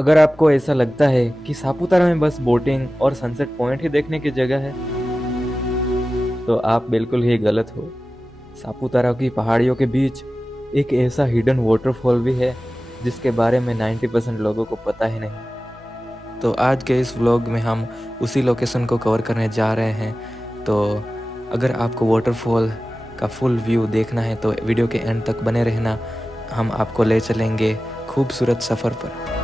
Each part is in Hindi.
अगर आपको ऐसा लगता है कि सापुतारा में बस बोटिंग और सनसेट पॉइंट ही देखने की जगह है, तो आप बिल्कुल ही गलत हो। सापुतारा की पहाड़ियों के बीच एक ऐसा हिडन वाटरफॉल भी है जिसके बारे में 90% लोगों को पता ही नहीं। तो आज के इस व्लॉग में हम उसी लोकेशन को कवर करने जा रहे हैं। तो अगर आपको वाटरफॉल का फुल व्यू देखना है तो वीडियो के एंड तक बने रहना। हम आपको ले चलेंगे खूबसूरत सफ़र पर।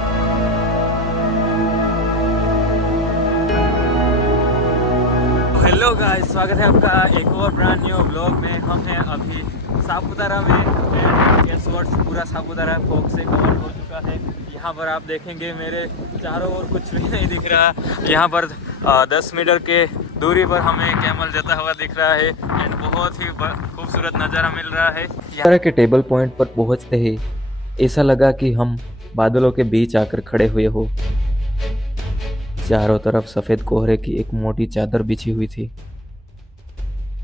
हेलो गाइस, स्वागत है आपका एक और ब्रांड न्यू व्लॉग में। हम हैं अभी सापुतारा में एंड गेस व्हाट, पूरा सापुतारा फॉग से कवर हो चुका है। यहाँ पर आप देखेंगे मेरे चारों ओर कुछ भी नहीं दिख रहा। यहाँ पर 10 मीटर के दूरी पर हमें कैमल जाता हुआ दिख रहा है एंड बहुत ही खूबसूरत नज़ारा मिल रहा है। यहाँ के टेबल पॉइंट पर पहुँचते ही ऐसा लगा कि हम बादलों के बीच आकर खड़े हुए हो। चारों तरफ सफेद कोहरे की एक मोटी चादर बिछी हुई थी।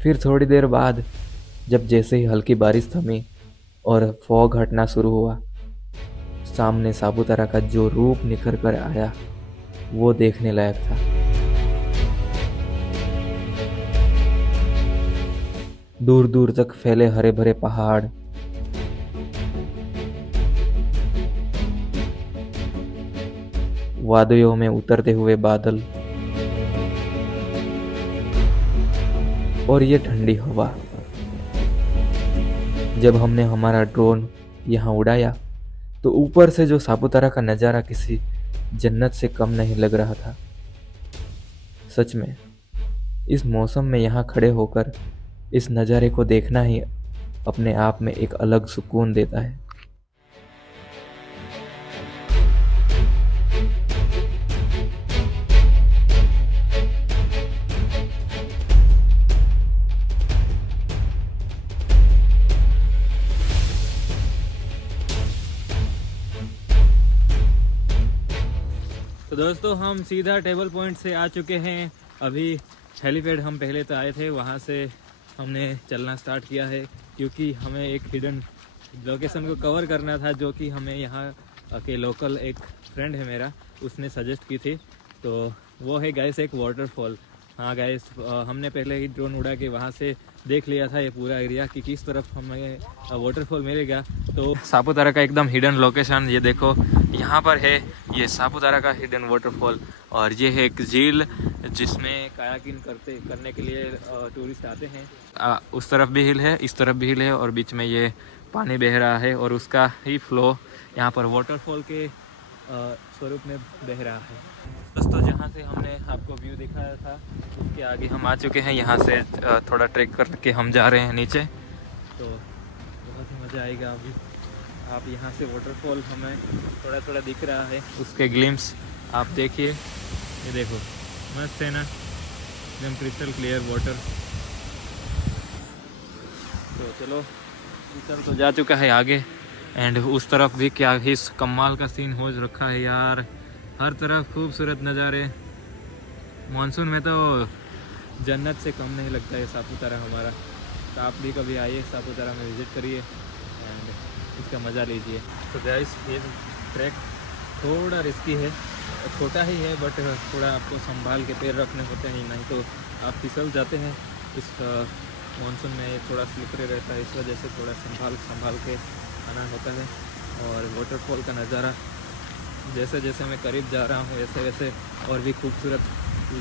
फिर थोड़ी देर बाद जब जैसे ही हल्की बारिश थमी और फॉग हटना शुरू हुआ, सामने सापुतारा का जो रूप निखर कर आया वो देखने लायक था। दूर दूर तक फैले हरे भरे पहाड़, वादियों में उतरते हुए बादल और ये ठंडी हवा। जब हमने हमारा ड्रोन यहाँ उड़ाया तो ऊपर से जो सापुतारा का नज़ारा किसी जन्नत से कम नहीं लग रहा था। सच में इस मौसम में यहाँ खड़े होकर इस नज़ारे को देखना ही अपने आप में एक अलग सुकून देता है। तो दोस्तों, हम सीधा टेबल पॉइंट से आ चुके हैं। अभी हेलीपैड हम पहले तो आए थे, वहाँ से हमने चलना स्टार्ट किया है क्योंकि हमें एक हिडन लोकेशन को कवर करना था जो कि हमें यहाँ के लोकल एक फ्रेंड है मेरा, उसने सजेस्ट की थी। तो वो है गाइस एक वाटरफॉल। हाँ गाइस, हमने पहले ही ड्रोन उड़ा के वहाँ से देख लिया था ये पूरा एरिया कि किस तरफ हमें वाटरफॉल मिलेगा। तो सापुतारा का एकदम हिडन लोकेशन ये देखो, यहाँ पर है ये सापुतारा का हिडन वाटरफॉल। और ये है एक झील जिसमें कायाकिंग करने के लिए टूरिस्ट आते हैं। उस तरफ भी हिल है, इस तरफ भी हिल है और बीच में ये पानी बह रहा है और उसका ही फ्लो यहाँ पर वाटरफॉल के स्वरूप में बह रहा है। दोस्तों, जहाँ से हमने आपको व्यू दिखाया था उसके आगे हम आ चुके हैं। यहाँ से थोड़ा ट्रैक करके हम जा रहे हैं नीचे। तो बहुत ही मज़ा आएगा। अभी आप यहाँ से वाटरफॉल हमें थोड़ा थोड़ा दिख रहा है, उसके ग्लिम्स आप देखिए। ये देखो, मस्त है ना, एकदम क्रिस्टल क्लियर वाटर। तो चलो, चल तो जा चुका है आगे एंड उस तरफ भी क्या ही कमाल का सीन हो रखा है यार। हर तरफ खूबसूरत नज़ारे। मानसून में तो जन्नत से कम नहीं लगता है सापुतारा हमारा। तो आप भी कभी आइए, सापुतारा में विज़िट करिए एंड इसका मज़ा लीजिए। तो गाइस, ये ट्रैक थोड़ा रिस्की है, छोटा ही है बट थोड़ा आपको संभाल के पैर रखने होते हैं, नहीं तो आप फिसल जाते हैं। इस मानसून में ये थोड़ा स्लिपरी रहता है, इस वजह से थोड़ा संभाल के आना होता है। और वाटरफॉल का नज़ारा जैसे जैसे मैं करीब जा रहा हूँ वैसे वैसे और भी खूबसूरत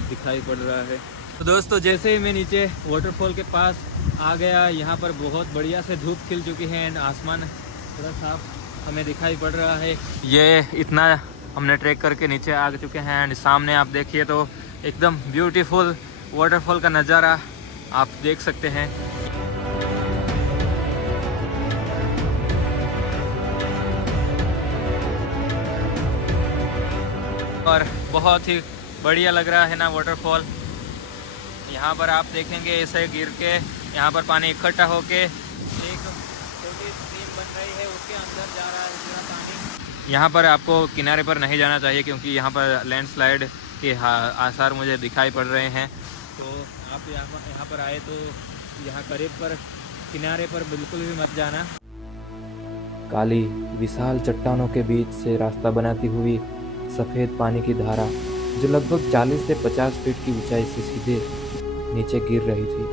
दिखाई पड़ रहा है। तो दोस्तों, जैसे ही मैं नीचे वाटरफॉल के पास आ गया, यहाँ पर बहुत बढ़िया से धूप खिल चुकी है एंड आसमान थोड़ा साफ हमें दिखाई पड़ रहा है। ये इतना हमने ट्रैक करके नीचे आ चुके हैं एंड सामने आप देखिए तो एकदम ब्यूटीफुल वाटरफॉल का नज़ारा आप देख सकते हैं। और बहुत ही बढ़िया लग रहा है ना वाटरफॉल। यहाँ पर आप देखेंगे ऐसे गिर के यहाँ पर पानी इकट्ठा होके एक छोटी स्ट्रीम बन रही है, उसके अंदर जा रहा है पूरा पानी। यहाँ पर आपको किनारे पर नहीं जाना चाहिए क्योंकि यहाँ पर लैंडस्लाइड के आसार मुझे दिखाई पड़ रहे हैं। तो आप यहाँ पर आए तो यहाँ करीब पर किनारे पर बिल्कुल भी मत जाना। काली विशाल चट्टानों के बीच से रास्ता बनाती हुई सफ़ेद पानी की धारा जो लगभग 40 से 50 फीट की ऊंचाई से सीधे नीचे गिर रही थी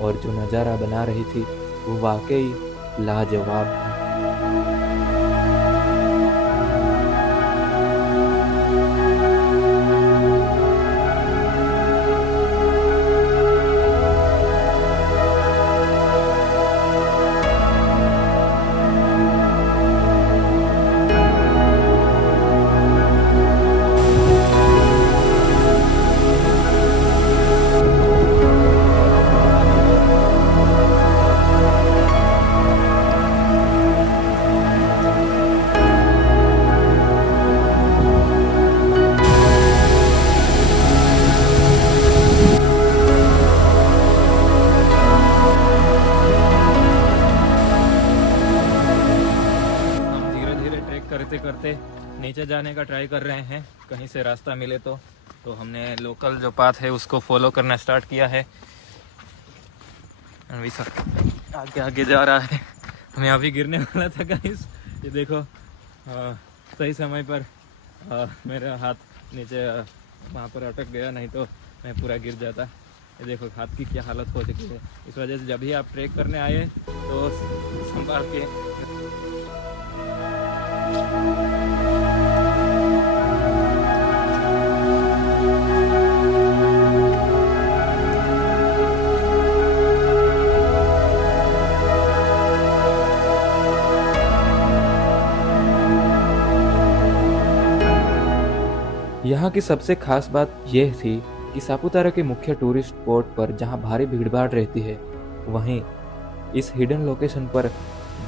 और जो नज़ारा बना रही थी वो वाकई लाजवाब था। हम धीरे धीरे ट्रैक करते करते नीचे जाने का ट्राई कर रहे हैं, कहीं से रास्ता मिले तो हमने लोकल जो पाथ है उसको फॉलो करना स्टार्ट किया है। अभी सब आगे आगे जा रहा है। हमें अभी गिरने वाला था गाइस, ये देखो सही समय पर मेरा हाथ नीचे वहाँ पर अटक गया, नहीं तो मैं पूरा गिर जाता। ये देखो हाथ की क्या हालत हो चुकी है। इस वजह से जब भी आप ट्रैक करने आए तो संभाल के। यहाँ की सबसे खास बात यह थी कि सापुतारा के मुख्य टूरिस्ट स्पॉट पर जहाँ भारी भीड़भाड़ रहती है, वहीं इस हिडन लोकेशन पर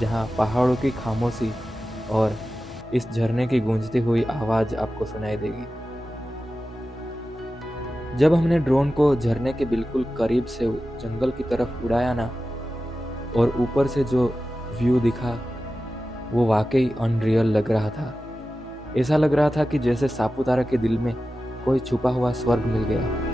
जहाँ पहाड़ों की खामोशी और इस झरने की गूंजती हुई आवाज़ आपको सुनाई देगी। जब हमने ड्रोन को झरने के बिल्कुल करीब से जंगल की तरफ उड़ाया ना, और ऊपर से जो व्यू दिखा वो वाकई अनरियल लग रहा था। ऐसा लग रहा था कि जैसे सापुतारा के दिल में कोई छुपा हुआ स्वर्ग मिल गया।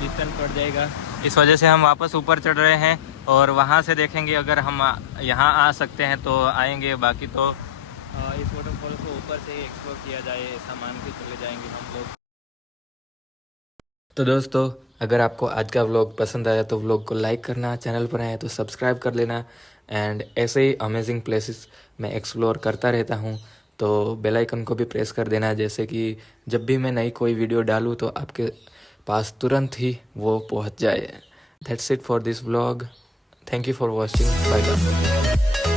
डिस्टेंस पड़ जाएगा। इस वजह से हम वापस ऊपर चढ़ रहे हैं और वहाँ से देखेंगे, अगर हम यहाँ आ सकते हैं तो आएंगे, बाकी तो इस वाटरफॉल को ऊपर से ही एक्सप्लोर किया जाए ऐसा मान के चले जाएंगे हम लोग। तो दोस्तों, अगर आपको आज का व्लॉग पसंद आया तो व्लॉग को लाइक करना, चैनल पर आए तो सब्सक्राइब कर लेना। एंड ऐसे ही अमेजिंग प्लेसेस मैं एक्सप्लोर करता रहता हूँ, तो बेल आइकन को भी प्रेस कर देना, जैसे कि जब भी मैं नई कोई वीडियो डालूँ तो आपके पास तुरंत ही वो पहुँच जाए। That's it for this vlog. Thank you for watching. Bye bye.